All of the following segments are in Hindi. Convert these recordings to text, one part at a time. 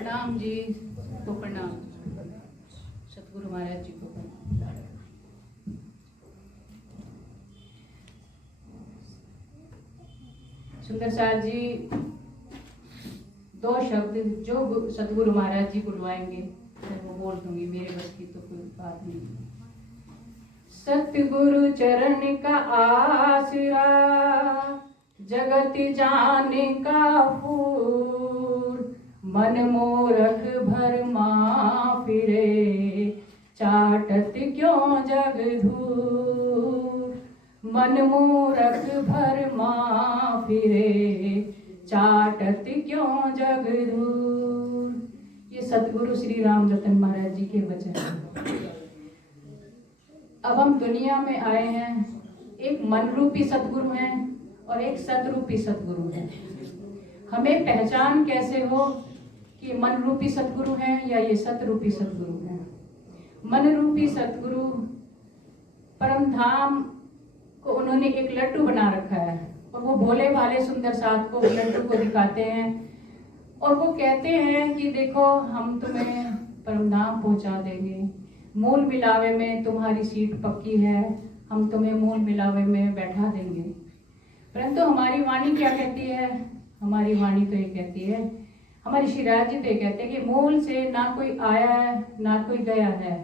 प्रणाम जी को प्रणाम, सतगुरु महाराज जी को प्रणाम। सुंदर सार जी दो शब्द जो सतगुरु महाराज जी बुलवाएंगे मैं वो बोल दूंगी, मेरे बस की तो कोई बात नहीं। सतगुरु चरण का आसरा जगत जाने का फूल, मन मोरख भरमा फिरे चाटत क्यों जग धूल। मन मोरख भरमा फिरे चाटत क्यों जग धूल। ये सतगुरु श्री राम रतन महाराज जी के वचन हैं। अब हम दुनिया में आए हैं, एक मन रूपी सतगुरु हैं और एक सतरूपी सतगुरु है। हमें पहचान कैसे हो कि मन रूपी सतगुरु हैं या ये सतरूपी सतगुरु हैं। मन रूपी सतगुरु परम धाम को उन्होंने एक लड्डू बना रखा है और वो भोले भाले सुंदर साथ को लड्डू को दिखाते हैं और वो कहते हैं कि देखो हम तुम्हें परम धाम पहुंचा देंगे, मूल मिलावे में तुम्हारी सीट पक्की है, हम तुम्हें मूल मिलावे में बैठा देंगे। परंतु हमारी वाणी क्या कहती है? हमारी वाणी तो ये कहती है, हमारी श्रीराज जी तो ये कहते हैं कि मूल से ना कोई आया है ना कोई गया है।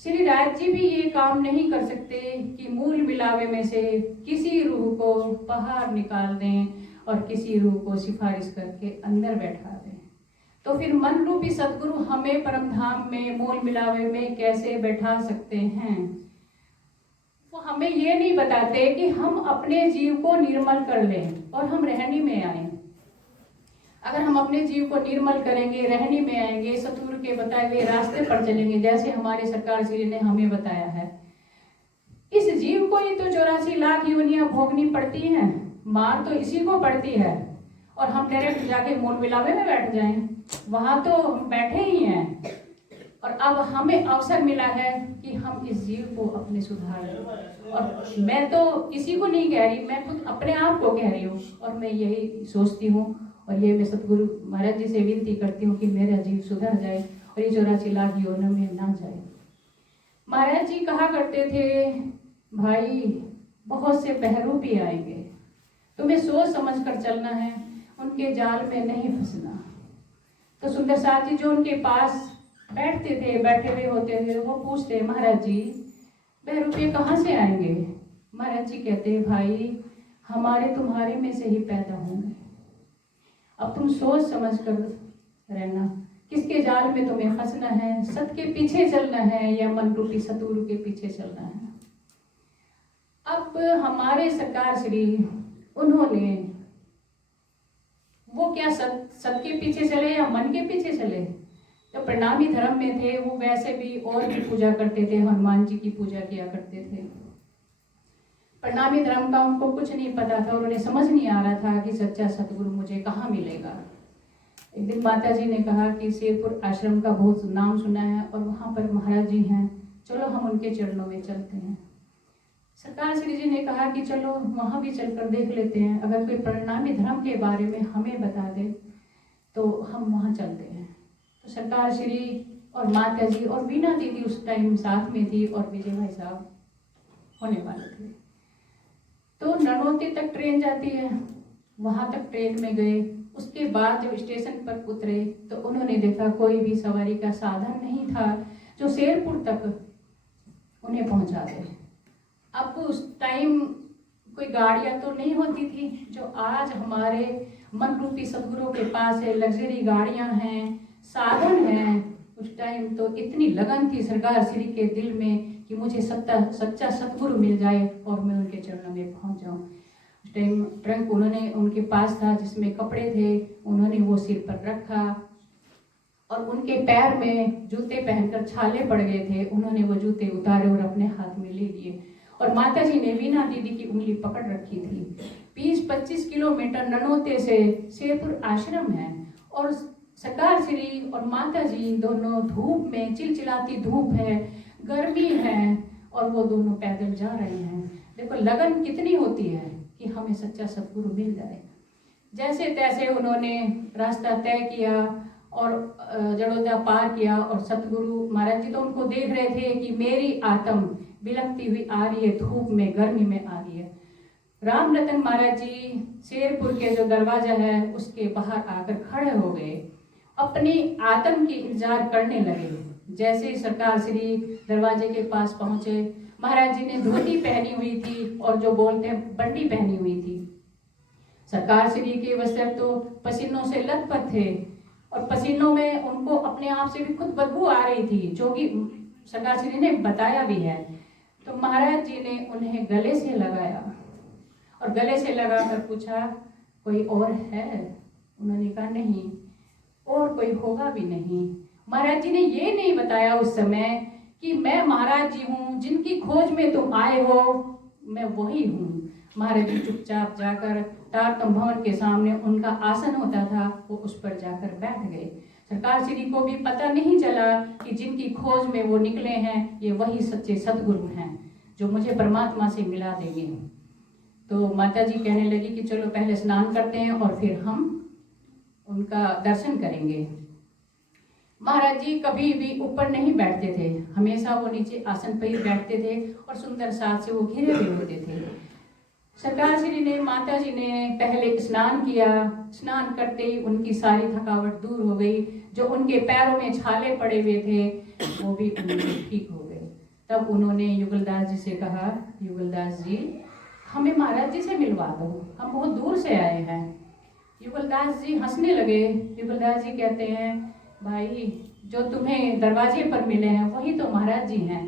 श्री राज जी भी ये काम नहीं कर सकते कि मूल मिलावे में से किसी रूह को बाहर निकाल दें और किसी रूह को सिफारिश करके अंदर बैठा दें। तो फिर मन रूपी सतगुरु हमें परम धाम में मूल मिलावे में कैसे बैठा सकते हैं? वो हमें ये नहीं बताते कि हम अपने जीव को निर्मल कर लें और हम रहनी में आए। अगर हम अपने जीव को निर्मल करेंगे, रहनी में आएंगे, सतगुरु के बताए हुए रास्ते पर चलेंगे, जैसे हमारे सरकार श्री ने हमें बताया है, इस जीव को ही तो 84 लाख योनियां भोगनी पड़ती हैं, मार तो इसी को पड़ती है। और हम डायरेक्ट जाके मूल मिलावे में बैठ जाएं, वहां तो हम बैठे ही हैं। और अब हमें अवसर मिला है कि हम इस जीव को अपने सुधार लें। और मैं तो किसी को नहीं कह रही, मैं खुद अपने आप को कह रही हूँ और मैं यही सोचती हूँ और ये मैं सतगुरु महाराज जी से विनती करती हूँ कि मेरा जीव सुधर जाए और ये 84 लाख योनियों में ना जाए। महाराज जी कहा करते थे, भाई बहुत से बहरूपी आएंगे, तुम्हें सोच समझ कर चलना है, उनके जाल में नहीं फंसना। तो सुंदर साथ जी जो उनके पास बैठते थे, बैठे हुए होते थे, वो पूछते, महाराज जी बहरूपी कहाँ से आएंगे? महाराज जी कहते, भाई हमारे तुम्हारे में से ही पैदा होंगे। अब तुम सोच समझ कर रहना, किसके जाल में तुम्हें फंसना है, सत के पीछे चलना है या मन रूपी सतगुरु के पीछे चलना है। अब हमारे सरकार श्री उन्होंने वो क्या सत के पीछे चले या मन के पीछे चले? तो प्रणामी धर्म में थे वो वैसे भी और भी पूजा करते थे, हनुमान जी की पूजा किया करते थे। प्रणामी धर्म का उनको कुछ नहीं पता था और उन्हें समझ नहीं आ रहा था कि सच्चा सतगुरु मुझे कहाँ मिलेगा। एक दिन माता जी ने कहा कि शेरपुर आश्रम का बहुत नाम सुना है और वहाँ पर महाराज जी हैं, चलो हम उनके चरणों में चलते हैं। सरकार श्री जी ने कहा कि चलो वहाँ भी चलकर देख लेते हैं, अगर कोई प्रणामी धर्म के बारे में हमें बता दे तो हम वहाँ चलते हैं। तो सरकार श्री और माता जी और वीणा दीदी उस टाइम साथ में थी और विजय भाई साहब होने वाले थे। तो ननौती तक ट्रेन जाती है, वहां तक ट्रेन में गए। उसके बाद जब स्टेशन पर उतरे तो उन्होंने देखा कोई भी सवारी का साधन नहीं था जो शेरपुर तक उन्हें पहुंचा दे। अब उस टाइम कोई गाड़ियां तो नहीं होती थी जो आज हमारे मन रूपी सतगुरु के पास है, लग्जरी गाड़ियां हैं, साधन हैं। उस टाइम तो इतनी लगन थी सरकार श्री के दिल में कि मुझे सच्चा सतगुरु मिल जाए और मैं उनके चरणों में पहुंच जाऊं। उस टाइम ट्रंक उन्होंने उनके पास था जिसमें कपड़े थे, उन्होंने वो सिर पर रखा और उनके पैर में जूते पहनकर छाले पड़ गए थे, उन्होंने वो जूते उतारे और अपने हाथ में ले लिए। और माता जी ने वीणा दीदी की उंगली पकड़ रखी थी। 20-25 किलोमीटर ननौते से शेरपुर आश्रम है और सरकार श्री और माता जी दोनों धूप में, चिलचिलाती धूप है, गर्मी है और वो दोनों पैदल जा रहे हैं। देखो लगन कितनी होती है कि हमें सच्चा सतगुरु मिल जाए। जैसे तैसे उन्होंने रास्ता तय किया और जड़ोदा पार किया। और सतगुरु महाराज जी तो उनको देख रहे थे कि मेरी आत्म बिलखती हुई आ रही है, धूप में गर्मी में आ रही है। राम रतन महाराज जी शेरपुर के जो दरवाजा है उसके बाहर आकर खड़े हो गए, अपनी आत्म की इंतजार करने लगे। जैसे सरकार श्री दरवाजे के पास पहुंचे, महाराज जी ने धोती पहनी हुई थी और जो बोलते हैं बंडी पहनी हुई थी। सरकार श्री के वस्त्र तो पसीनों से लथपथ थे और पसीनों में उनको अपने आप से भी खुद बदबू आ रही थी, जो कि सरकार श्री ने बताया भी है। तो महाराज जी ने उन्हें गले से लगाया और गले से लगाकर पूछा, कोई और है? उन्होंने कहा नहीं, और कोई होगा भी नहीं। महाराज जी ने ये नहीं बताया उस समय कि मैं महाराज जी हूँ, जिनकी खोज में तुम आए हो, मैं वही हूँ। महाराज जी चुपचाप जाकर तारतम भवन के सामने उनका आसन होता था, वो उस पर जाकर बैठ गए। सरकार श्री को भी पता नहीं चला कि जिनकी खोज में वो निकले हैं, ये वही सच्चे सतगुरु हैं जो मुझे परमात्मा से मिला देंगे। तो माता जी कहने लगी कि चलो पहले स्नान करते हैं और फिर हम उनका दर्शन करेंगे। महाराज जी कभी भी ऊपर नहीं बैठते थे, हमेशा वो नीचे आसन पर ही बैठते थे और सुंदर साज से वो घिरे हुए होते थे। सरकार श्री ने, माता जी ने पहले स्नान किया। स्नान करते ही उनकी सारी थकावट दूर हो गई, जो उनके पैरों में छाले पड़े हुए थे वो भी उनके ठीक हो गए। तब उन्होंने युगलदास जी से कहा, युगलदास जी हमें महाराज जी से मिलवा दो, हम बहुत दूर से आए हैं। युगलदास जी हंसने लगे। युगलदास जी कहते हैं, भाई जो तुम्हें दरवाजे पर मिले हैं वही तो महाराज जी हैं।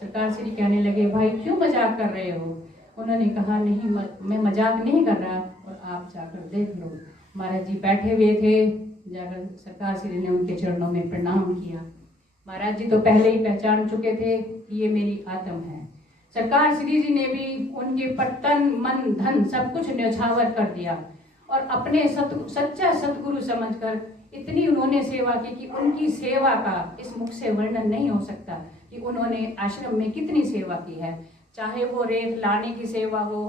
सरकार श्री कहने लगे, भाई क्यों मजाक कर रहे हो? उन्होंने कहा, नहीं मैं मजाक नहीं कर रहा, और आप जाकर देख लो। महाराज जी बैठे हुए थे, जाकर सरकार श्री ने उनके चरणों में प्रणाम किया। महाराज जी तो पहले ही पहचान चुके थे कि ये मेरी आत्म है। सरकार श्री जी ने भी उनके पर तन मन धन सब कुछ न्यौछावर कर दिया और अपने सच्चा सतगुरु समझकर इतनी उन्होंने सेवा की कि उनकी सेवा का इस मुख से वर्णन नहीं हो सकता कि उन्होंने आश्रम में कितनी सेवा की है। चाहे वो रेत लाने की सेवा हो,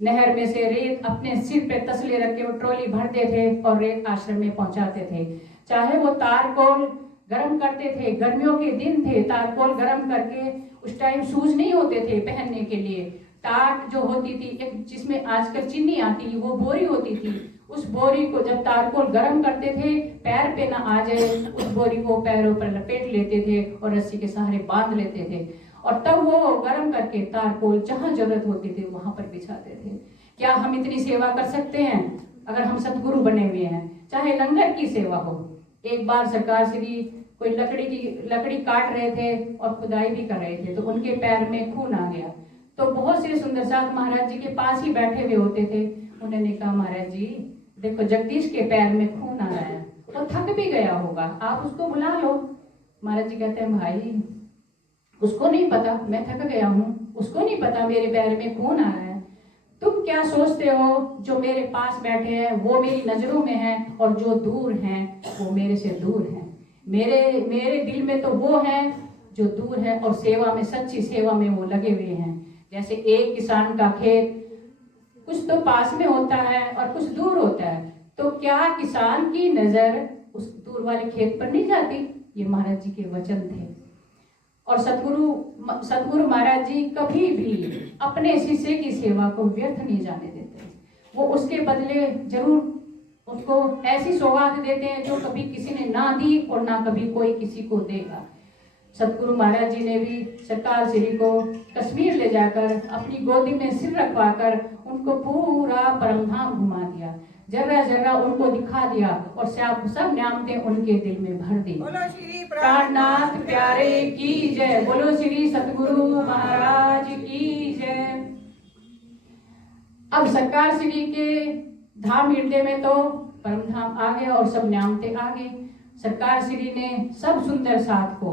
नहर में से रेत अपने सिर पे तसले रख के वो ट्रॉली भरते थे और रेत आश्रम में पहुंचाते थे। चाहे वो तारकोल गर्म करते थे, गर्मियों के दिन थे, तारकोल गर्म करके उस टाइम शूज नहीं होते थे पहनने के लिए, टाट जो होती थी एक जिसमें आजकल चीनी आती वो बोरी होती थी, उस बोरी को जब तारकोल गर्म करते थे पैर पे ना आ जाए उस बोरी को पैरों पर लपेट लेते थे और रस्सी के सहारे बांध लेते थे और तब वो गर्म करके तारकोल जहां जरूरत होती थी वहां पर बिछाते थे। क्या हम इतनी सेवा कर सकते हैं अगर हम सतगुरु बने हुए हैं? चाहे लंगर की सेवा हो। एक बार सरकार श्री कोई लकड़ी काट रहे थे और खुदाई भी कर रहे थे तो उनके पैर में खून आ गया। तो बहुत से सुंदर साथ महाराज जी के पास ही बैठे हुए होते थे। उन्होंने कहा, महाराज जी देखो जगदीश के पैर में खून आ रहा है, वो थक भी गया होगा, आप उसको बुला लो। महाराज जी कहते हैं, भाई उसको नहीं पता मैं थक गया हूँ, उसको नहीं पता मेरे पैर में खून आ रहा है। तुम क्या सोचते हो, जो मेरे पास बैठे हैं वो मेरी नजरों में हैं और जो दूर हैं वो मेरे से दूर हैं। मेरे दिल में तो वो है जो दूर है और सेवा में, सच्ची सेवा में वो लगे हुए हैं। जैसे एक किसान का खेत कुछ तो पास में होता है और कुछ दूर होता है, तो क्या किसान की नजर उस दूर वाले खेत पर नहीं जाती? ये महाराज जी के वचन थे। और सतगुरु महाराज जी कभी भी अपने शिष्य की सेवा को व्यर्थ नहीं जाने देते। वो उसके बदले जरूर उसको ऐसी सौगात देते हैं जो कभी किसी ने ना दी और ना कभी कोई किसी को देगा। सतगुरु महाराज जी ने भी सरकार श्री को कश्मीर ले जाकर अपनी गोदी में सिर रखवाकर उनको पूरा परमधाम घुमा दिया, जर्रा जर्रा उनको दिखा दिया और सब न्यामतें उनके दिल में भर दी। प्राणनाथ प्यारे की जय, बोलो श्री सतगुरु महाराज की जय। अब सरकार श्री के धाम हृदय में तो परमधाम आ गया और सब न्यामतें आ गई। सरकार श्री ने सब सुंदर साथ को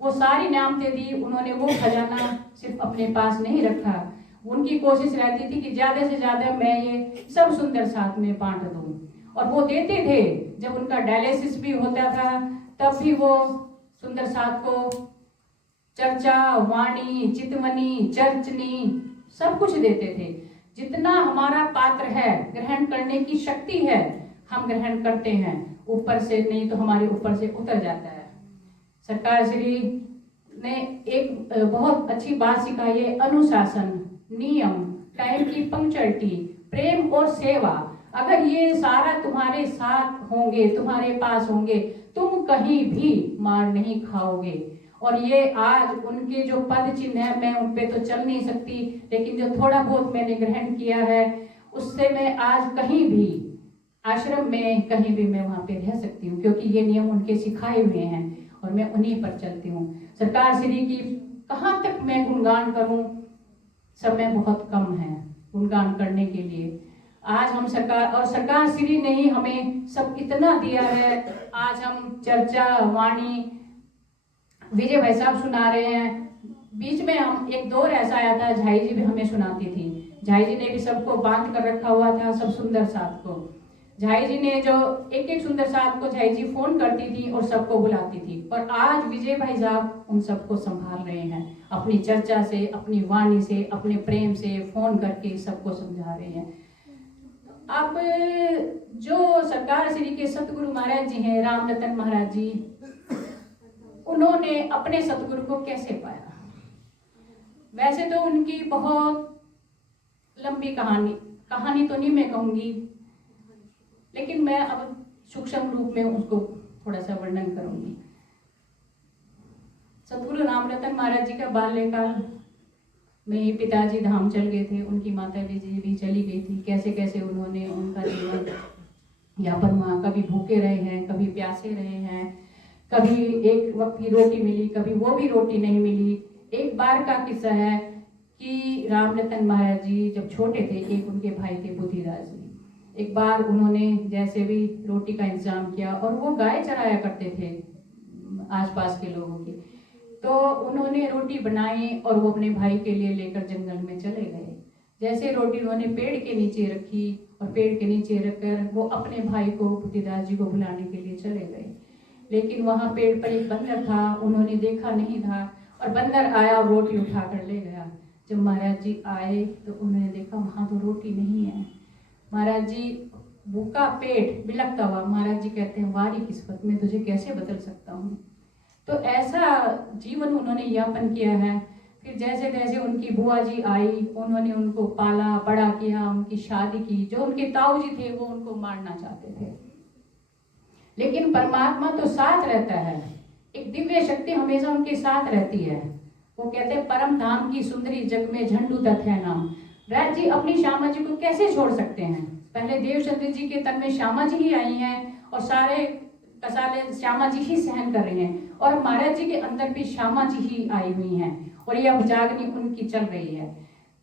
वो सारी न्यामतें दी। उन्होंने वो खजाना सिर्फ अपने पास नहीं रखा, उनकी कोशिश रहती थी कि ज्यादा से ज्यादा मैं ये सब सुंदर साथ में बांट दूं। और वो देते थे, जब उनका डायलिसिस भी होता था तब भी वो सुंदर साथ को चर्चा, वाणी, चितवनी, चर्चनी सब कुछ देते थे। जितना हमारा पात्र है, ग्रहण करने की शक्ति है, हम ग्रहण करते हैं, ऊपर से नहीं तो हमारे ऊपर से उतर जाता है। सरकार श्री ने एक बहुत अच्छी बात सिखाई है, अनुशासन, नियम, टाइम की पंक्चुअलिटी, प्रेम और सेवा। अगर ये सारा तुम्हारे साथ होंगे, तुम्हारे पास होंगे, तुम कहीं भी मार नहीं खाओगे। और ये आज उनके जो पद चिन्ह है, मैं उन पे तो चल नहीं सकती, लेकिन जो थोड़ा बहुत मैंने ग्रहण किया है उससे मैं आज कहीं भी आश्रम में कहीं भी मैं वहां पे रह सकती हूँ, क्योंकि ये नियम उनके सिखाए हुए हैं और मैं उन्हीं पर चलती हूँ। सरकार श्री की कहाँ तक मैं गुणगान करूं, समय बहुत कम है गुणगान करने के लिए। आज हम सरकार श्री ने ही हमें सब इतना दिया है। आज हम चर्चा वाणी विजय भाई साहब सुना रहे हैं, बीच में हम एक दौर ऐसा आया था, झाई जी भी हमें सुनाती थी। झाई जी ने भी सबको बांध कर रखा हुआ था, सब सुंदर साथ को। झाई जी ने जो एक एक सुंदर साथ को झाई जी फोन करती थी और सबको बुलाती थी, पर आज विजय भाई साहब उन सबको संभाल रहे हैं, अपनी चर्चा से, अपनी वाणी से, अपने प्रेम से, फोन करके सबको समझा रहे हैं। अब जो सरकार श्री के सतगुरु महाराज जी हैं, रामरतन महाराज जी, उन्होंने अपने सतगुरु को कैसे पाया? वैसे तो उनकी बहुत लंबी कहानी तो नहीं मैं कहूंगी, लेकिन मैं अब सूक्ष्म रूप में उसको थोड़ा सा वर्णन करूंगी। सतगुरु रामरतन महाराज जी का बाल्यकाल में ही पिताजी धाम चल गए थे, उनकी माता जी भी चली गई थी। कैसे कैसे उन्होंने उनका जीवन यापन वहाँ, कभी भूखे रहे हैं, कभी प्यासे रहे हैं, कभी एक वक्त की रोटी मिली, कभी वो भी रोटी नहीं मिली। एक बार का किस्सा है कि रामरतन महाराज जी जब छोटे थे, एक उनके भाई थे बुद्धिदास जी, एक बार उन्होंने जैसे भी रोटी का इंतजाम किया, और वो गाय चराया करते थे आसपास के लोगों की, तो उन्होंने रोटी बनाई और वो अपने भाई के लिए लेकर जंगल में चले गए। जैसे रोटी उन्होंने पेड़ के नीचे रखी और पेड़ के नीचे रखकर वो अपने भाई को, बुद्धिदास जी को बुलाने के लिए चले गए, लेकिन वहां पेड़ पर एक बंदर था, उन्होंने देखा नहीं था और बंदर आया और रोटी उठा कर ले गया। जब महाराज जी आए तो उन्होंने देखा वहां तो रोटी नहीं है। महाराज जी भूखा पेट बिलखता हुआ, महाराज जी कहते हैं, वारी किस्मत में तुझे कैसे बदल सकता हूँ। तो ऐसा जीवन उन्होंने यापन किया है। फिर जैसे जैसे उनकी बुआ जी आई, उन्होंने उनको पाला बड़ा किया, उनकी शादी की। जो उनके ताऊ जी थे वो उनको मारना चाहते थे, लेकिन परमात्मा तो साथ रहता है, एक दिव्य शक्ति हमेशा उनके साथ रहती है। वो कहते हैं, परम धाम की सुंदरी जग में झंडू दत्त है नाम। राज जी अपनी श्यामा जी को कैसे छोड़ सकते हैं? पहले देवचंद्र जी के तन में श्यामा जी ही आई हैं और सारे कसाले श्यामा जी ही सहन कर रहे हैं, और महाराज जी के अंदर भी श्यामा जी ही आई हुई हैं और ये अभिजागनी उनकी चल रही है।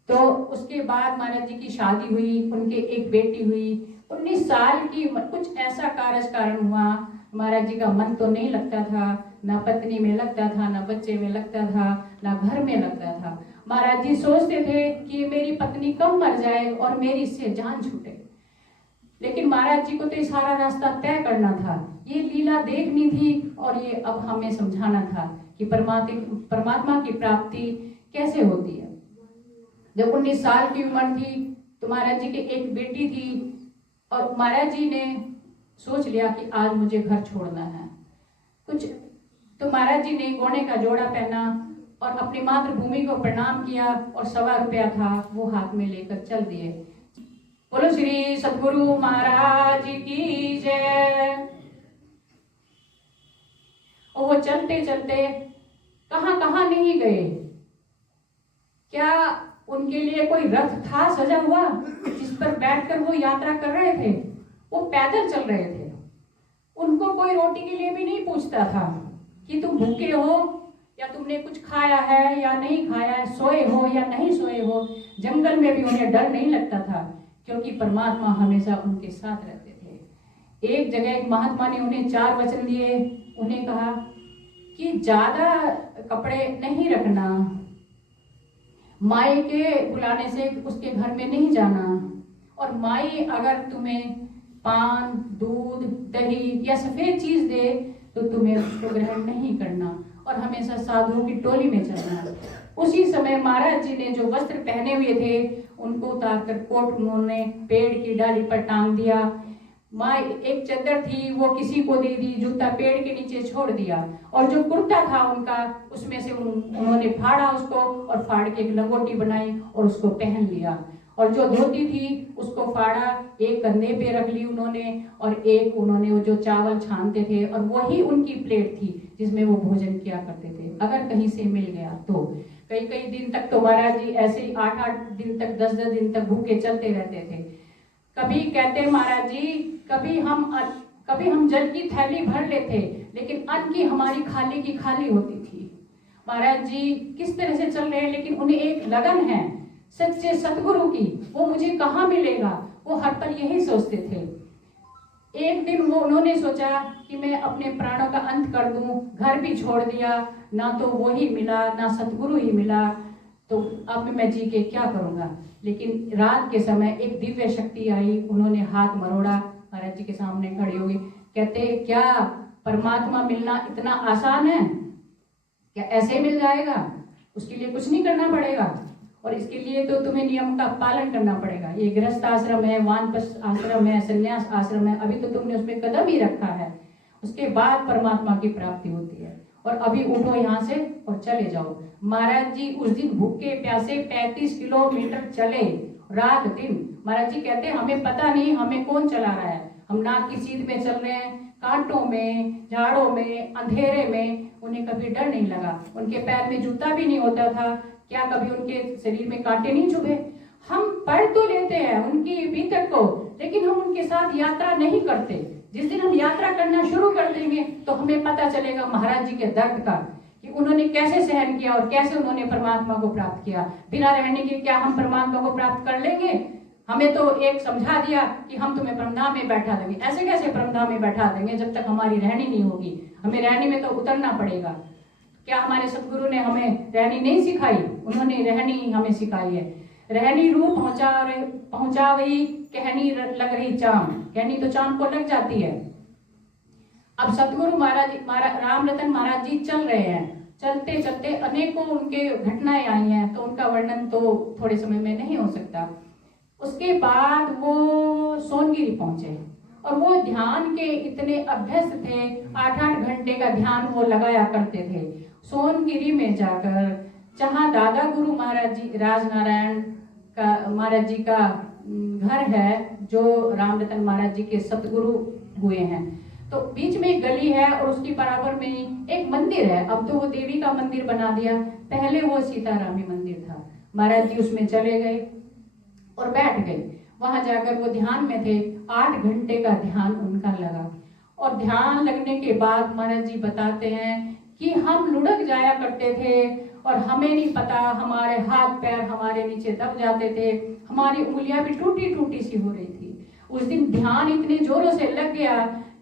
तो उसके बाद महाराज जी की शादी हुई, उनके एक बेटी हुई। 19 साल की कुछ ऐसा कारण हुआ, महाराज जी का मन तो नहीं लगता था, ना पत्नी में लगता था, ना बच्चे में लगता था, ना घर में लगता था। महाराज जी सोचते थे कि मेरी पत्नी कब मर जाए और मेरी इससे जान छूटे, लेकिन महाराज जी को तो ये सारा रास्ता तय करना था, ये लीला देखनी थी और ये अब हमें समझाना था कि परमात्मा की प्राप्ति कैसे होती है। जब 19 साल की उम्र थी तो महाराज जी की एक बेटी थी और महाराज जी ने सोच लिया कि आज मुझे घर छोड़ना है कुछ। तो महाराज जी ने गोने का जोड़ा पहना और अपनी मातृभूमि को प्रणाम किया और 1.25 रुपया था वो हाथ में लेकर चल दिए। बोलो श्री सतगुरु महाराज की जय। और वो चलते चलते कहां कहां नहीं गए। क्या उनके लिए कोई रथ था सजा हुआ जिस पर बैठकर वो यात्रा कर रहे थे? वो पैदल चल रहे थे। उनको कोई रोटी के लिए भी नहीं पूछता था कि तुम भूखे हो या तुमने कुछ खाया है या नहीं खाया है, सोए हो या नहीं सोए हो। जंगल में भी उन्हें डर नहीं लगता था क्योंकि परमात्मा हमेशा उनके साथ रहते थे। एक जगह एक महात्मा ने उन्हें 4 वचन दिए। उन्हें कहा कि ज्यादा कपड़े नहीं रखना, माई के बुलाने से उसके घर में नहीं जाना, और माई अगर तुम्हें पान, दूध, दही या सफेद चीज दे तो तुम्हें उसको ग्रहण नहीं करना और हमेशा साधुओं की टोली में चलना। उसी समय महाराज जी ने जो वस्त्र पहने हुए थे उनको उतारकर कोट उन्होंने पेड़ की डाली पर टांग दिया। माँ एक चादर थी वो किसी को दे दी, जूता पेड़ के नीचे छोड़ दिया, और जो कुर्ता था उनका उसमें से उन्होंने फाड़ा उसको, और फाड़ के एक लंगोटी बनाई और उसको पहन लिया। और जो धोती थी उसको फाड़ा, एक कंधे पे रख ली उन्होंने, और एक उन्होंने वो जो चावल छानते थे और वही उनकी प्लेट थी जिसमें वो भोजन किया करते थे अगर कहीं से मिल गया तो। कई कई दिन तक तो महाराज जी ऐसे ही 8-8 दिन तक, 10-10 दिन तक भूखे चलते रहते थे। कभी कहते महाराज जी, कभी हम जल की थैली भर लेते लेकिन अन्न की हमारी खाली की खाली होती थी। महाराज जी किस तरह से चल रहे हैं, लेकिन उन्हें एक लगन है सच्चे सतगुरु की, वो मुझे कहाँ मिलेगा, वो हर पल यही सोचते थे। एक दिन वो उन्होंने सोचा कि मैं अपने प्राणों का अंत कर दूं, घर भी छोड़ दिया, ना तो वो ही मिला ना सतगुरु ही मिला, तो अब मैं जी के क्या करूंगा। लेकिन रात के समय एक दिव्य शक्ति आई, उन्होंने हाथ मरोड़ा, महाराज जी के सामने खड़ी हो गई, कहते क्या परमात्मा मिलना इतना आसान है, क्या ऐसे मिल जाएगा, उसके लिए कुछ नहीं करना पड़ेगा, और इसके लिए तो तुम्हें नियम का पालन करना पड़ेगा। ये गृहस्थ आश्रम है, वानप्रस्थ आश्रम है, संन्यास आश्रम है, अभी तो तुमने उसमें कदम ही रखा है, उसके बाद परमात्मा की प्राप्ति होती है, और अभी उठो यहाँ से और चले जाओ। महाराज जी उस दिन भूखे प्यासे 35 किलोमीटर चले, रात दिन। महाराज जी कहते हमें पता नहीं हमें कौन चला रहा है, हम नाक की सीध में चल रहे हैं, कांटों में, झाड़ों में, अंधेरे में, उन्हें कभी डर नहीं लगा। उनके पैर में जूता भी नहीं होता था, क्या कभी उनके शरीर में कांटे नहीं चुभे। हम पढ़ तो लेते हैं उनकी बीतक को, लेकिन हम उनके साथ यात्रा नहीं करते। जिस दिन हम यात्रा करना शुरू कर देंगे तो हमें पता चलेगा महाराज जी के दर्द का, कि उन्होंने कैसे सहन किया और कैसे उन्होंने परमात्मा को प्राप्त किया। बिना रहने के क्या हम परमात्मा को प्राप्त कर लेंगे? हमें तो एक समझा दिया कि हम तुम्हें परमधाम में बैठा देंगे। ऐसे कैसे परमधाम में बैठा देंगे जब तक हमारी रहनी नहीं होगी? हमें रहनी में तो उतरना पड़ेगा। क्या हमारे सतगुरु ने हमें रहनी नहीं सिखाई? उन्होंने रहनी हमें सिखाई है। रहनी रूप पहुंचा वही, कहनी लग रही चाम, कहनी तो चाम को लग जाती है। अब सतगुरु महाराज राम रतन महाराज जी चल रहे हैं, चलते चलते अनेकों उनके घटनाएं आई हैं, तो उनका वर्णन तो थोड़े समय में नहीं हो सकता। उसके बाद वो सोनगिरी पहुंचे, और वो ध्यान के इतने अभ्यस्त थे, 8-8 घंटे का ध्यान वो लगाया करते थे। सोनगिरी में जाकर जहाँ दादा गुरु महाराज जी, राजनारायण का महाराज जी का घर है, जो राम रतन महाराज जी के सतगुरु हुए हैं, तो बीच में एक गली है और उसकी बराबर में ही एक मंदिर है। अब तो वो देवी का मंदिर बना दिया, पहले वो सीतारामी मंदिर था। महाराज जी उसमें चले गए और बैठ गए। वहां जाकर वो ध्यान में थे, 8 घंटे का ध्यान उनका लगा। और ध्यान लगने के बाद महाराज जी बताते हैं कि हम लुढ़क जाया करते थे और हमें नहीं पता, हमारे हाथ पैर हमारे नीचे दब जाते थे, हमारी उंगलियां भी टूटी टूटी सी हो रही थी। उस दिन ध्यान इतने जोरों से लग गया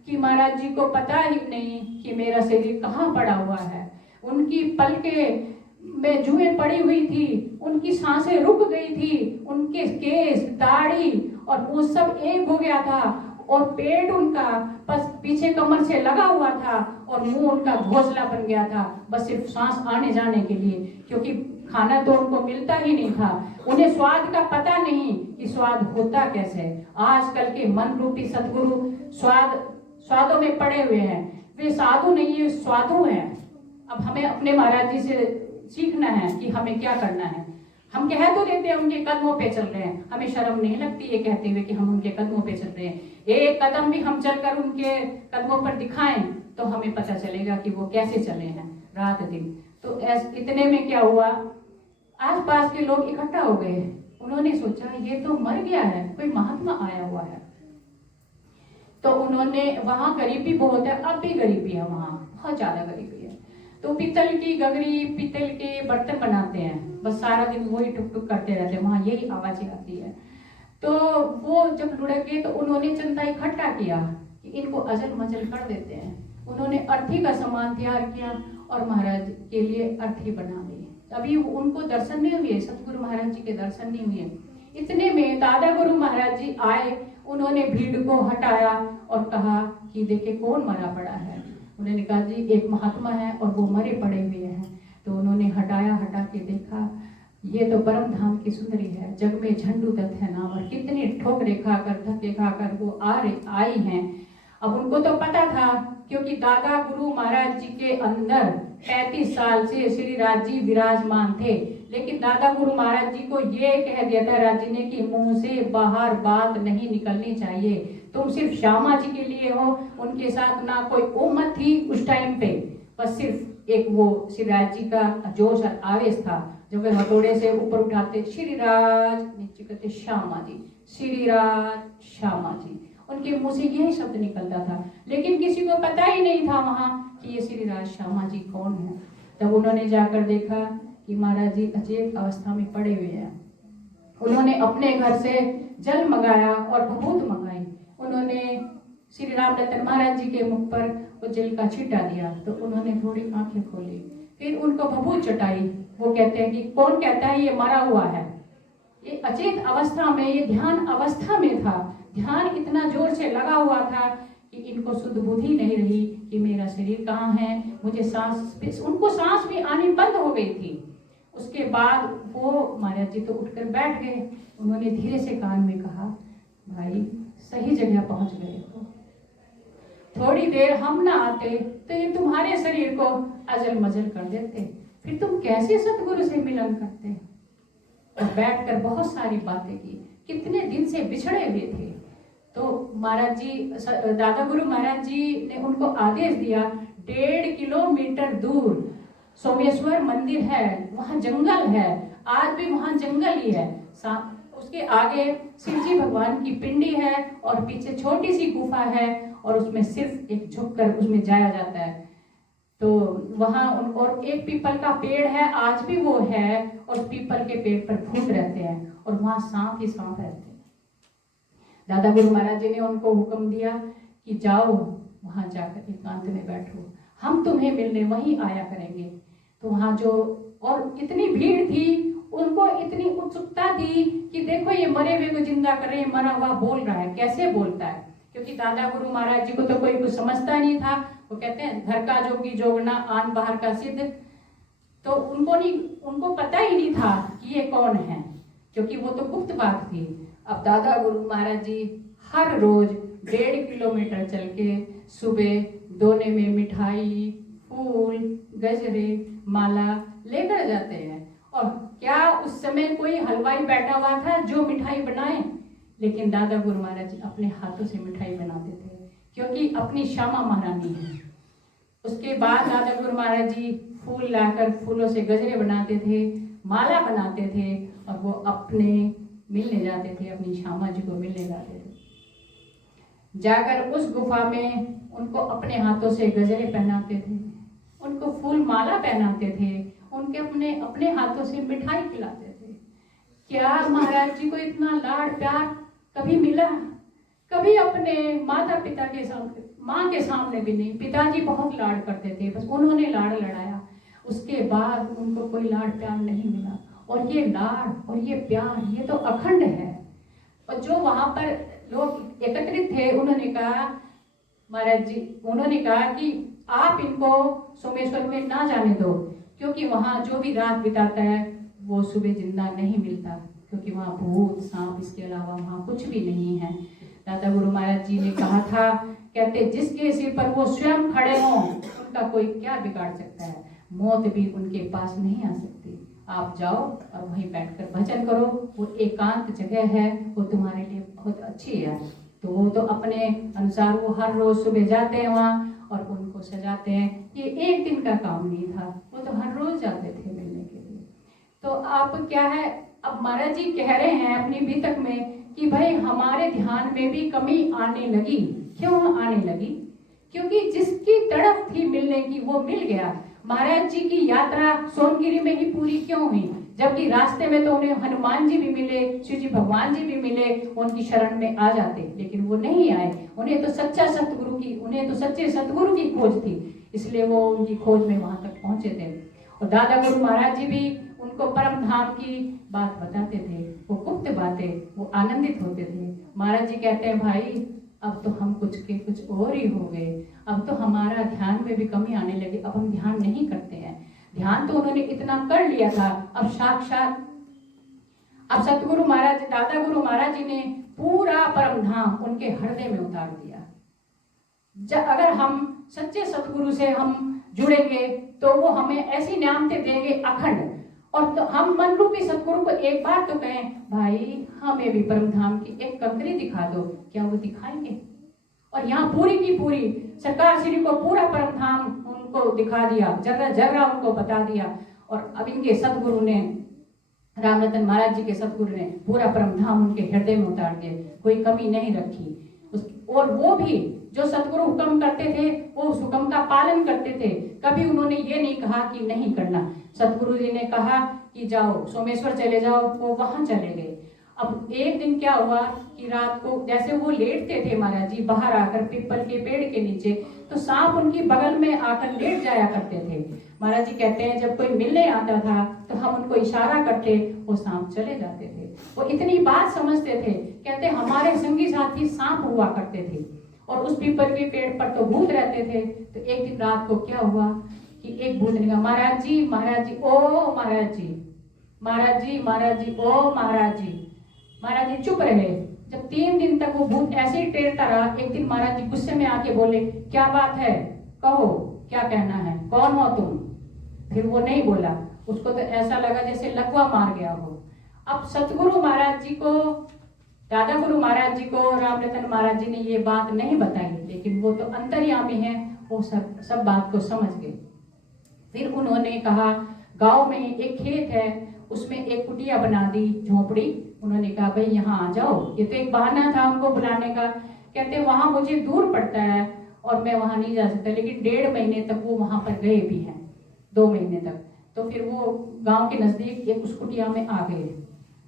कि महाराज जी को पता ही नहीं कि मेरा शरीर कहाँ पड़ा हुआ है। उनकी पलकें में जुएं पड़ी हुई थी, उनकी सांसें रुक गई थी, उनके केस, दाढ़ी और वो सब एक हो गया था, और पेट उनका बस पीछे कमर से लगा हुआ था, और मुंह उनका घोंसला बन गया था, बस सिर्फ सांस आने जाने के लिए, क्योंकि खाना तो उनको मिलता ही नहीं था। उन्हें स्वाद का पता नहीं कि स्वाद होता कैसे। आजकल के मन रूपी सतगुरु स्वादों में पड़े हुए हैं, वे साधु नहीं है, स्वादु हैं। अब हमें अपने महाराज जी से सीखना है कि हमें क्या करना है। हम कह तो देते हैं उनके कदमों पे चल रहे हैं, हमें शर्म नहीं लगती ये कहते हुए कि हम उनके कदमों पे चल रहे हैं। एक कदम भी हम चलकर उनके कदमों पर दिखाएं तो हमें पता चलेगा कि वो कैसे चले हैं रात दिन। तो इतने में क्या हुआ, आसपास के लोग इकट्ठा हो गए। उन्होंने सोचा ये तो मर गया है, कोई महात्मा आया हुआ है। तो उन्होंने, वहां गरीबी बहुत है, अब भी गरीबी है, वहां बहुत ज्यादा गरीबी है, तो पीतल की गगरी, पीतल के बर्तन बनाते हैं, बस सारा दिन वही टुक टुक करते रहते हैं, वहां यही आवाजें आती है। तो वो जब लुढ़क गए तो उन्होंने चंदा इकट्ठा किया कि इनको अजल मजल कर देते हैं। उन्होंने अर्थी का सामान तैयार किया और महाराज के लिए अर्थी बना ली। अभी उनको दर्शन नहीं हुए, सतगुरु महाराज जी के दर्शन नहीं हुए। इतने में दादा गुरु महाराज जी आए, उन्होंने भीड़ को हटाया और कहा कि देखिए कौन मरा पड़ा है। उन्होंने कहा जी एक महात्मा है और वो मरे पड़े हुए हैं। तो उन्होंने हटा के देखा, ये तो परम धाम की सुंदरी है, जग में झंडू दत्त है नाम, और कितनी ठोकरें खाकर धक्के खाकर वो आई हैं। अब उनको तो पता था, क्योंकि दादा गुरु महाराज जी के अंदर 35 साल से श्री राज जी विराजमान थे, लेकिन दादा गुरु महाराज जी को ये कह दिया था राज जी ने कि मुंह से बाहर बात नहीं निकलनी चाहिए, तुम सिर्फ श्यामा जी के लिए हो। उनके साथ ना कोई उम्मत थी उस टाइम पे, बस सिर्फ एक वो श्री राज जी का जोश और आवेश था, जो वे हथौड़े से ऊपर उठाते श्री राज, नीचे करते श्यामा जी, श्री राज श्यामा जी, उनके मुंह से यही शब्द निकलता था। लेकिन किसी को पता ही नहीं था वहां कि ये श्री राज श्यामा जी कौन है। तब उन्होंने जाकर देखा कि महाराज जी अचेत अवस्था में पड़े हुए हैं। उन्होंने अपने घर से जल मंगाया और भभूत मंगाई। उन्होंने श्री राम रतन महाराज जी के मुख पर वो जल का छींटा दिया, तो उन्होंने थोड़ी आंखें खोली, फिर उनको भभूत चटाई। वो कहते हैं कि कौन कहता है ये मरा हुआ है, ये अचेत अवस्था में, ये ध्यान अवस्था में था, ध्यान इतना जोर से लगा हुआ था कि इनको शुद्ध बुद्धि नहीं रही कि मेरा शरीर कहाँ है, मुझे सांस, उनको सांस भी आनी बंद हो गई थी। उसके बाद वो महाराज जी तो उठकर बैठ गए। उन्होंने धीरे से कान में कहा, भाई सही जगह पहुंच गए हो, थोड़ी देर हम ना आते तो ये तुम्हारे शरीर को अजल मजल कर देते, फिर तुम कैसे सतगुरु से मिलन करते। और बैठकर बहुत सारी बातें की, कितने दिन से बिछड़े हुए थे। तो महाराज जी, दादा गुरु महाराज जी ने उनको आदेश दिया, 1.5 किलोमीटर दूर सोमेश्वर मंदिर है, वहां जंगल है, आज भी वहां जंगल ही है। उसके आगे शिव जी भगवान की पिंडी है और पीछे छोटी सी गुफा है, और उसमें सिर्फ एक झुककर उसमें जाया जाता है। तो वहां और एक पीपल का पेड़ है, आज भी वो है, और पीपल के पेड़ पर भूत रहते हैं, और वहां सांप ही सांप रहते हैं। दादा गुरु महाराज जी ने उनको हुक्म दिया कि जाओ वहां जाकर एकांत में बैठो, हम तुम्हें मिलने वहीं आया करेंगे। तो वहां जो, और इतनी भीड़ थी, उनको इतनी उत्सुकता थी कि देखो ये मरे हुए को जिंदा कर रहे हैं, मरा हुआ बोल रहा है, कैसे बोलता है, क्योंकि दादा गुरु महाराज जी को तो कोई कुछ समझता नहीं था। वो कहते हैं घर का जोगी जोगना आन बाहर का सिद्ध, तो उनको पता ही नहीं था कि ये कौन है, क्योंकि वो तो गुप्त बात थी। अब दादा गुरु महाराज जी हर रोज 1.5 किलोमीटर चल के सुबह दोने में मिठाई, फूल, गजरे, माला लेकर जाते हैं। और क्या उस समय कोई हलवाई बैठा हुआ था जो मिठाई बनाए, लेकिन दादा गुरु महाराज जी अपने हाथों से मिठाई बनाते थे, क्योंकि अपनी श्यामा महारानी है। उसके बाद दादा गुरु महाराज जी फूल लाकर फूलों से गजरे बनाते थे, माला बनाते थे, और वो अपने मिलने जाते थे, अपनी श्यामा जी को मिलने जाते थे। जाकर उस गुफा में उनको अपने हाथों से गजरे पहनाते थे, उनको फूल माला पहनाते थे, उनके अपने हाथों से मिठाई खिलाते थे। क्या महाराज जी को इतना लाड़ प्यार कभी मिला? कभी अपने माता पिता के सामने, माँ के सामने भी नहीं। पिताजी बहुत लाड़ करते थे, बस उन्होंने लाड़ लड़ाया, उसके बाद उनको कोई लाड़ प्यार नहीं मिला। और ये लाड़ और ये प्यार, ये तो अखंड है। और जो वहां पर लोग एकत्रित थे, उन्होंने कहा, महाराज जी उन्होंने कहा कि आप इनको सोमेश्वर में ना जाने दो, क्योंकि वहां जो भी रात बिताता है वो सुबह जिंदा नहीं मिलता, क्योंकि वहां भूत सांप, इसके अलावा वहां कुछ भी नहीं है। दादा गुरु महाराज जी ने कहा था, कहते जिसके सिर पर वो स्वयं खड़े हों उनका कोई क्या बिगाड़ सकता है, मौत भी उनके पास नहीं आ सकती। आप जाओ और वहीं बैठकर भजन करो, वो एकांत जगह है, वो तुम्हारे लिए बहुत अच्छी है। तो वो तो अपने अनुसार वो हर रोज सुबह जाते हैं वहाँ और उनको सजाते हैं। ये एक दिन का काम नहीं था, वो तो हर रोज जाते थे मिलने के लिए। तो आप क्या है, अब महाराज जी कह रहे हैं अपनी बीतक में कि भाई हमारे ध्यान में भी कमी आने लगी। क्यों आने लगी? क्योंकि जिसकी तड़प थी मिलने की वो मिल गया। महाराज जी की यात्रा सोनगिरी में ही पूरी क्यों हुई, जबकि रास्ते में तो उन्हें हनुमान जी भी मिले, शिव जी भगवान जी भी मिले, उनकी शरण में आ जाते, लेकिन वो नहीं आए। उन्हें तो सच्चे सतगुरु की खोज थी, इसलिए वो उनकी खोज में वहां तक पहुंचे थे। और दादा गुरु महाराज जी भी उनको परम धाम की बात बताते थे, वो गुप्त बातें, वो आनंदित होते थे। महाराज जी कहते हैं, भाई अब तो हम कुछ और ही हो गए, अब तो हमारा ध्यान में भी कमी आने लगी, अब हम ध्यान नहीं करते हैं। ध्यान तो उन्होंने इतना कर लिया था, अब साक्षात अब सतगुरु महाराज, दादा गुरु महाराज जी ने पूरा परम धाम उनके हृदय में उतार दिया। अगर हम सच्चे सतगुरु से हम जुड़ेंगे तो वो हमें ऐसी न्यामतें देंगे अखंड। और तो हम मन रूपी सतगुरु को एक बार तो कहें, भाई हमें भी परम धाम की एक कंकरी दिखा दो, क्या वो दिखाएंगे? और यहाँ पूरी की पूरी सरकार श्री को पूरा परम धाम उनको दिखा दिया, जर्रा जर्रा उनको बता दिया। और अब इनके सतगुरु ने, राम रतन महाराज जी के सतगुरु ने पूरा परम धाम उनके हृदय में उतार दिए, कोई कमी नहीं रखी। और वो भी जो सतगुरु हुक्म करते थे वो उस हुक्म का पालन करते थे। कभी उन्होंने ये नहीं कहा कि नहीं करना। सतगुरु जी ने कहा कि जाओ सोमेश्वर चले जाओ, वो वहां चले गए। अब एक दिन क्या हुआ कि रात को जैसे वो लेटते थे महाराज जी बाहर आकर पीपल के पेड़ के नीचे, तो सांप उनकी बगल में आकर लेट जाया करते थे। महाराज जी कहते हैं जब कोई मिलने आता था तो हम उनको इशारा करते, वो सांप चले जाते थे। वो इतनी बात समझते थे, कहते हमारे संगी साथी सांप हुआ करते थे और उस पीपल के पेड़ पर तो भूत रहते थे। तो एक दिन रात को क्या हुआ कि एक भूत ने कहा, महाराज जी ओ महाराज जी, महाराज जी महाराज जी ओ महाराज जी। महाराज जी चुप रहे। जब 3 दिन तक वो भूत ऐसे ही टेरता रहा, एक दिन महाराज जी गुस्से में आके बोले, क्या बात है, कहो क्या कहना है, कौन हो तुम? फिर वो नहीं बोला। उसको तो ऐसा लगा जैसे लकवा मार गया हो। अब सतगुरु महाराज जी को, दादा गुरु महाराज जी को राम रतन महाराज जी ने ये बात नहीं बताई, लेकिन वो तो अंतर्यामी है, वो सब बात को समझ गए। फिर उन्होंने कहा, गांव में एक खेत है, उसमें एक कुटिया बना दी, झोपड़ी। उन्होंने कहा भाई यहाँ आ जाओ। ये तो एक बहाना था उनको बुलाने का। कहते वहां मुझे दूर पड़ता है और मैं वहां नहीं जा सकता, लेकिन 1.5 महीने तक वो वहां पर गए भी हैं, 2 महीने तक। तो फिर वो गांव के नजदीक एक उस कुटिया में आ गए,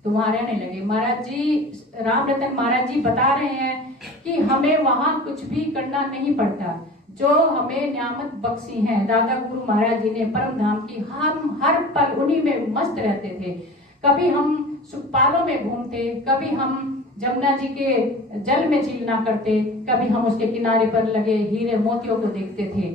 तो वहां रहने लगे। महाराज जी, राम रतन महाराज जी बता रहे हैं कि हमें वहां कुछ भी करना नहीं पड़ता। जो हमें नियामत बख्शी है दादा गुरु महाराज जी ने परम धाम की, हम हर पल उन्हीं में मस्त रहते थे। कभी हम सुखपालों में घूमते, कभी हम जमुना जी के जल में झीलना करते, कभी हम उसके किनारे पर लगे हीरे मोतियों को देखते थे।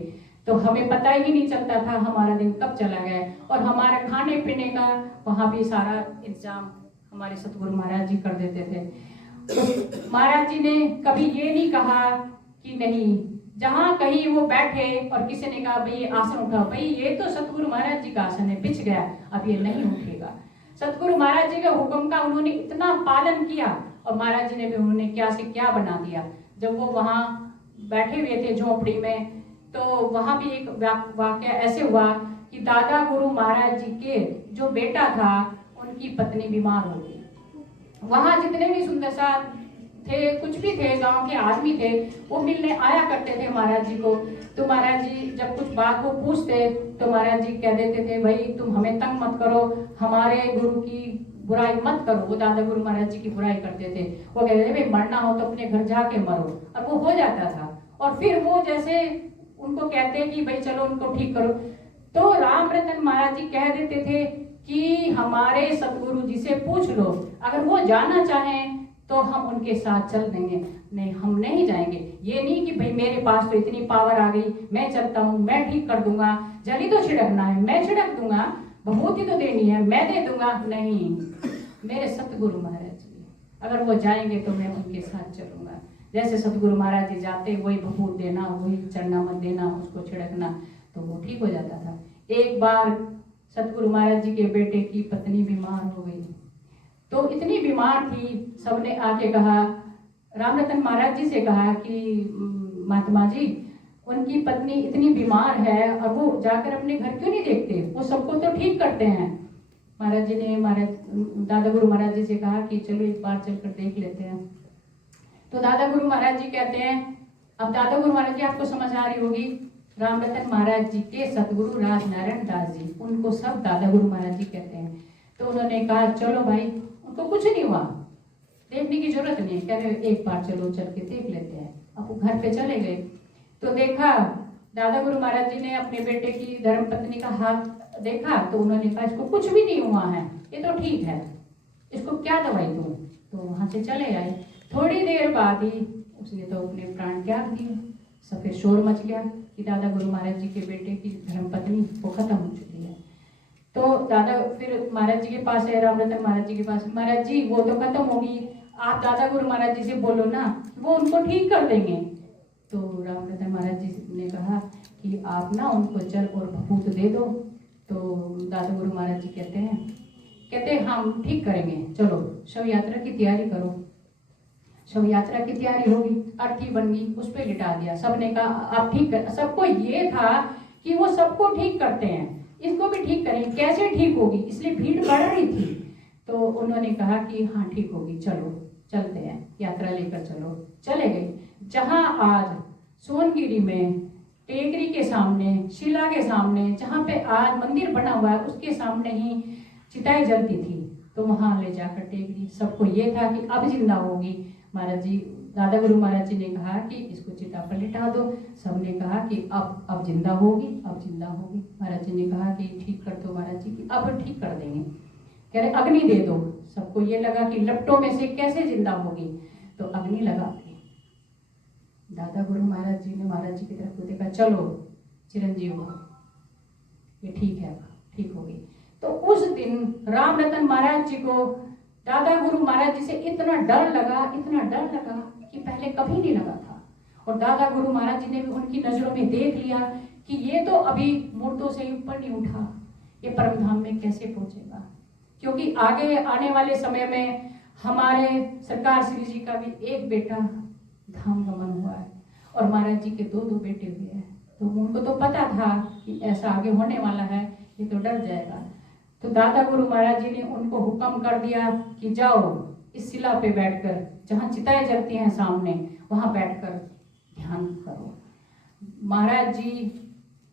तो हमें पता ही नहीं चलता था हमारा दिन कब चला गया। और हमारे खाने पीने का वहां भी सारा इंतजाम हमारे सतगुरु महाराज जी कर देते थे। महाराज जी ने कभी ये नहीं कहा कि नहीं, जहां कहीं वो बैठे और किसी ने कहा भाई ये आसन उठाओ, भाई ये तो सतगुरु महाराज जी का आसन है, बिछ गया, अब ये नहीं उठेगा। सतगुरु महाराज जी के हुक्म का उन्होंने इतना पालन किया और महाराज जी ने भी उन्होंने क्या से क्या बना दिया। जब वो वहां बैठे हुए थे झोपड़ी में, तो वहां भी एक वाकया ऐसे हुआ कि दादा गुरु महाराज जी के जो बेटा था उनकी पत्नी बीमार हो गई। वहां जितने भी सुंदर सा थे, कुछ भी थे, गांव के आदमी थे, वो मिलने आया करते थे महाराज जी को। तो महाराज जी जब कुछ बात को पूछते तो महाराज जी कह देते थे भाई तुम हमें तंग मत करो, हमारे गुरु की बुराई मत करो। वो दादा गुरु महाराज जी की बुराई करते थे। वो कहते थे भाई मरना हो तो अपने घर जाके मरो, और वो हो जाता था। और फिर वो जैसे उनको कहते कि भाई चलो उनको ठीक करो, तो राम रतन महाराज जी कह देते थे कि हमारे सतगुरु जी से पूछ लो, अगर वो जाना चाहें तो हम उनके साथ चल देंगे, नहीं हम नहीं जाएंगे। ये नहीं कि भाई मेरे पास तो इतनी पावर आ गई, मैं चलता हूँ, मैं ठीक कर दूंगा, जली तो छिड़कना है मैं छिड़क दूंगा, भभूति तो देनी है मैं दे दूंगा, नहीं। मेरे सतगुरु महाराज जी अगर वो जाएंगे तो मैं उनके साथ चलूंगा। जैसे सतगुरु महाराज जी जाते, वही भभूत देना, वही चढ़ना मत देना, उसको छिड़कना, तो वो ठीक हो जाता था। एक बार सतगुरु महाराज जी के बेटे की पत्नी बीमार हो गई, तो इतनी बीमार थी, सबने आके कहा, राम रतन महाराज जी से कहा कि महात्मा जी उनकी पत्नी इतनी बीमार है और वो जाकर अपने घर क्यों नहीं देखते, वो सबको तो ठीक करते हैं। महाराज जी ने दादा गुरु महाराज जी से कहा कि चलो एक बार चलकर देख लेते हैं। तो दादा गुरु महाराज जी कहते हैं, अब दादा गुरु महाराज जी आपको समझ आ रही होगी, राम रतन महाराज जी के सतगुरु राजनारायण दास जी, उनको सब दादा गुरु महाराज जी कहते हैं। तो उन्होंने कहा चलो भाई, उनको कुछ नहीं हुआ, देखने की जरूरत नहीं है, कह रहे एक बार चलो चल के देख लेते हैं। अब वो घर पे चले गए तो देखा, दादा गुरु महाराज जी ने अपने बेटे की धर्म पत्नी का हाथ देखा, तो उन्होंने कहा इसको कुछ भी नहीं हुआ है, ये तो ठीक है, इसको क्या दवाई दूं। तो वहां से चले आए। थोड़ी देर बाद ही उसने तो अपने प्राण त्याग दिए। सफेद शोर मच गया कि दादा गुरु महाराज जी के बेटे की धर्म पत्नी वो खत्म हो चुकी है। तो दादा फिर महाराज जी के पास है, रामरतन महाराज जी के पास, महाराज जी वो तो खत्म होगी, आप दादा गुरु महाराज जी से बोलो ना, वो उनको ठीक कर देंगे। तो रामरतन महाराज जी ने कहा कि आप ना उनको जल और भभूत दे दो। तो दादा गुरु महाराज जी कहते हम ठीक करेंगे, चलो शव यात्रा की तैयारी करो। शव यात्रा की तैयारी होगी, अर्थी बन गई, उस पर लिटा दिया। सबने कहा आप ठीक कर, सबको ये था कि वो सबको ठीक करते हैं, इसको भी ठीक करेंगे, कैसे ठीक होगी, इसलिए भीड़ बढ़ रही थी। तो उन्होंने कहा कि हाँ ठीक होगी, चलो चलते हैं, यात्रा लेकर चलो। चले गए। जहां आज सोनगिरी में टेकरी के सामने, शिला के सामने, जहाँ पे आज मंदिर बना हुआ है, उसके सामने ही चिताएं जलती थी। तो वहां ले जाकर टेकरी, सबको ये था कि अब जिंदा होगी। महाराज जी, दादा गुरु महाराज जी ने कहा कि इसको चिता पर लिटा दो। सबने कहा कि अब जिंदा होगी, अब जिंदा होगी। महाराज जी ने कहा कि ठीक कर दो महाराज जी, की अब ठीक कर देंगे। कह रहे अग्नि दे दो। सबको ये लगा कि लपटों में से कैसे जिंदा होगी, तो अग्नि लगा दी। दादा गुरु महाराज जी ने महाराज जी की तरफ को देखा, चलो चिरंजीव हो, ये ठीक है, ठीक होगी। तो उस दिन रामरतन महाराज जी को दादा गुरु महाराज जी से इतना डर लगा कि पहले कभी नहीं लगा था। और दादा गुरु महाराज जी ने भी उनकी नजरों में देख लिया कि ये तो अभी मुर्दों से ऊपर नहीं उठा, ये परमधाम में कैसे पहुंचेगा। क्योंकि आगे आने वाले समय में हमारे सरकार श्री जी का भी एक बेटा धाम गमन हुआ है और महाराज जी के दो बेटे हुए हैं। तो उनको तो पता था कि ऐसा आगे होने वाला है, ये तो डर जाएगा। तो दादा गुरु महाराज जी ने उनको हुक्म कर दिया कि जाओ इस शिला पे बैठकर, जहाँ चिताएं जलती हैं सामने, वहां बैठकर ध्यान करो। महाराज जी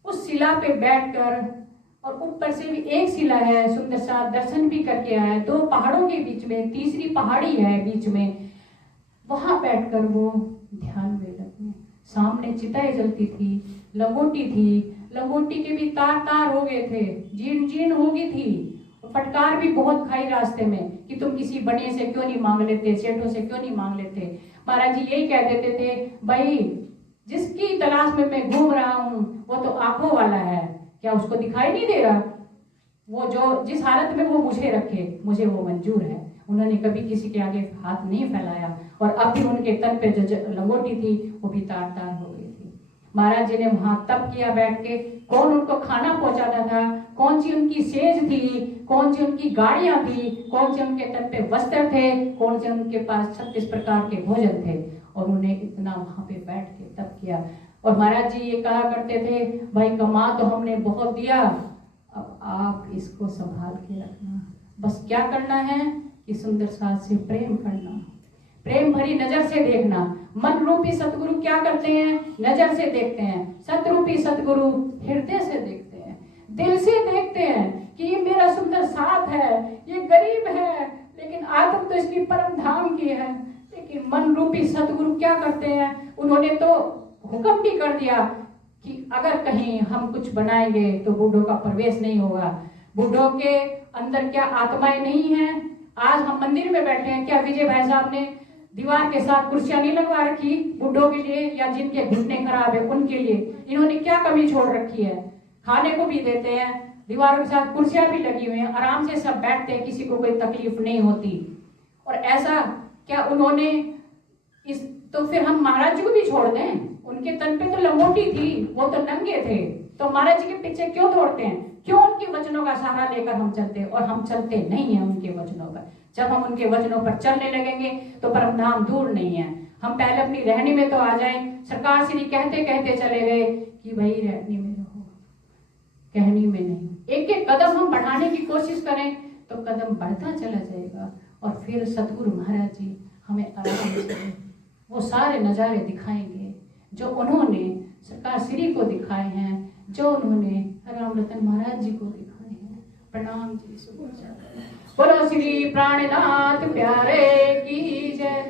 उस शिला पे बैठकर, और ऊपर से भी एक शिला है सुंदर सा, दर्शन भी करके आए। दो पहाड़ों के बीच में तीसरी पहाड़ी है बीच में, वहां बैठकर वो ध्यान में लगे। सामने चिताएं जलती थी, लंगोटी थी, लंगोटी के भी तार हो गए थे, जीर्ण हो गई थी। फटकार भी बहुत खाई रास्ते में कि तुम किसी बने से क्यों नहीं मांग लेते, सेठों से क्यों नहीं मांग लेते। महाराज जी यही कह देते थे, भाई जिसकी तलाश में मैं घूम रहा हूँ वो तो आंखों वाला है, क्या उसको दिखाई नहीं दे रहा? वो जो जिस हालत में वो मुझे रखे, मुझे वो मंजूर है। उन्होंने कभी किसी के आगे हाथ नहीं फैलाया। और अब भी उनके तन पे जो लंगोटी थी वो भी तार हो गई थी। महाराज जी ने वहां तप किया बैठ के। कौन उनको खाना पहुंचाता था, कौन सी उनकी सेज थी, कौन सी उनकी गाड़ियां थी, कौन से उनके तन पे वस्त्र थे, कौन से उनके पास 36 प्रकार के भोजन थे। और उन्हें इतना वहां पे बैठ के तप किया। और महाराज जी ये कहा करते थे, भाई कमा तो हमने बहुत दिया, अब आप इसको संभाल के रखना। बस क्या करना है कि सुंदर साथ से प्रेम करना, प्रेम भरी नजर से देखना। मन रूपी सतगुरु क्या करते हैं? नजर से देखते हैं। सतरूपी सतगुरु हृदय से देखते हैं, दिल से देखते हैं कि ये मेरा सुंदर साथ है, ये गरीब है, लेकिन आत्म तो इसकी परम धाम की है। लेकिन मन रूपी सतगुरु क्या करते हैं? उन्होंने तो हुक्म भी कर दिया कि अगर कहीं हम कुछ बनाएंगे तो बूढ़ों का प्रवेश नहीं होगा। बूढ़ों के अंदर क्या आत्माएं नहीं है? आज हम मंदिर में बैठे हैं, क्या विजय भाई साहब ने दीवार के साथ कुर्सियां नहीं लगवा रखी बूढ़ों के लिए, या जिनके घुटने खराब है उनके लिए? इन्होंने क्या कमी छोड़ रखी है? खाने को भी देते हैं, दीवारों के साथ कुर्सियां भी लगी हुई हैं, आराम से सब बैठते हैं, किसी को कोई तकलीफ नहीं होती। और ऐसा क्या उन्होंने तो फिर हम महाराज जी को भी छोड़ दें? उनके तन पे तो लंगोटी थी, वो तो नंगे थे, तो महाराज जी के पीछे क्यों दौड़ते हैं? क्यों उनके वचनों का सहारा लेकर हम चलते हैं? और हम चलते नहीं हैं उनके वचनों पर। जब हम उनके वचनों पर चलने लगेंगे तो परमधाम दूर नहीं है। हम पहले अपनी रहनी में तो आ जाएं। सरकार श्री कहते कहते चले गए कि भाई रहनी में रहो, कहनी में नहीं। एक एक कदम हम बढ़ाने की कोशिश करें तो कदम बढ़ता चला जाएगा। और फिर सतगुरु महाराज जी हमें आराम से वो सारे नज़ारे दिखाएंगे जो उन्होंने सरकार श्री को दिखाए हैं, जो उन्होंने रामरतन महाराज जी को दिखाए हैं। प्रणाम जी। बोलो श्री प्राणनाथ प्यारे की जय।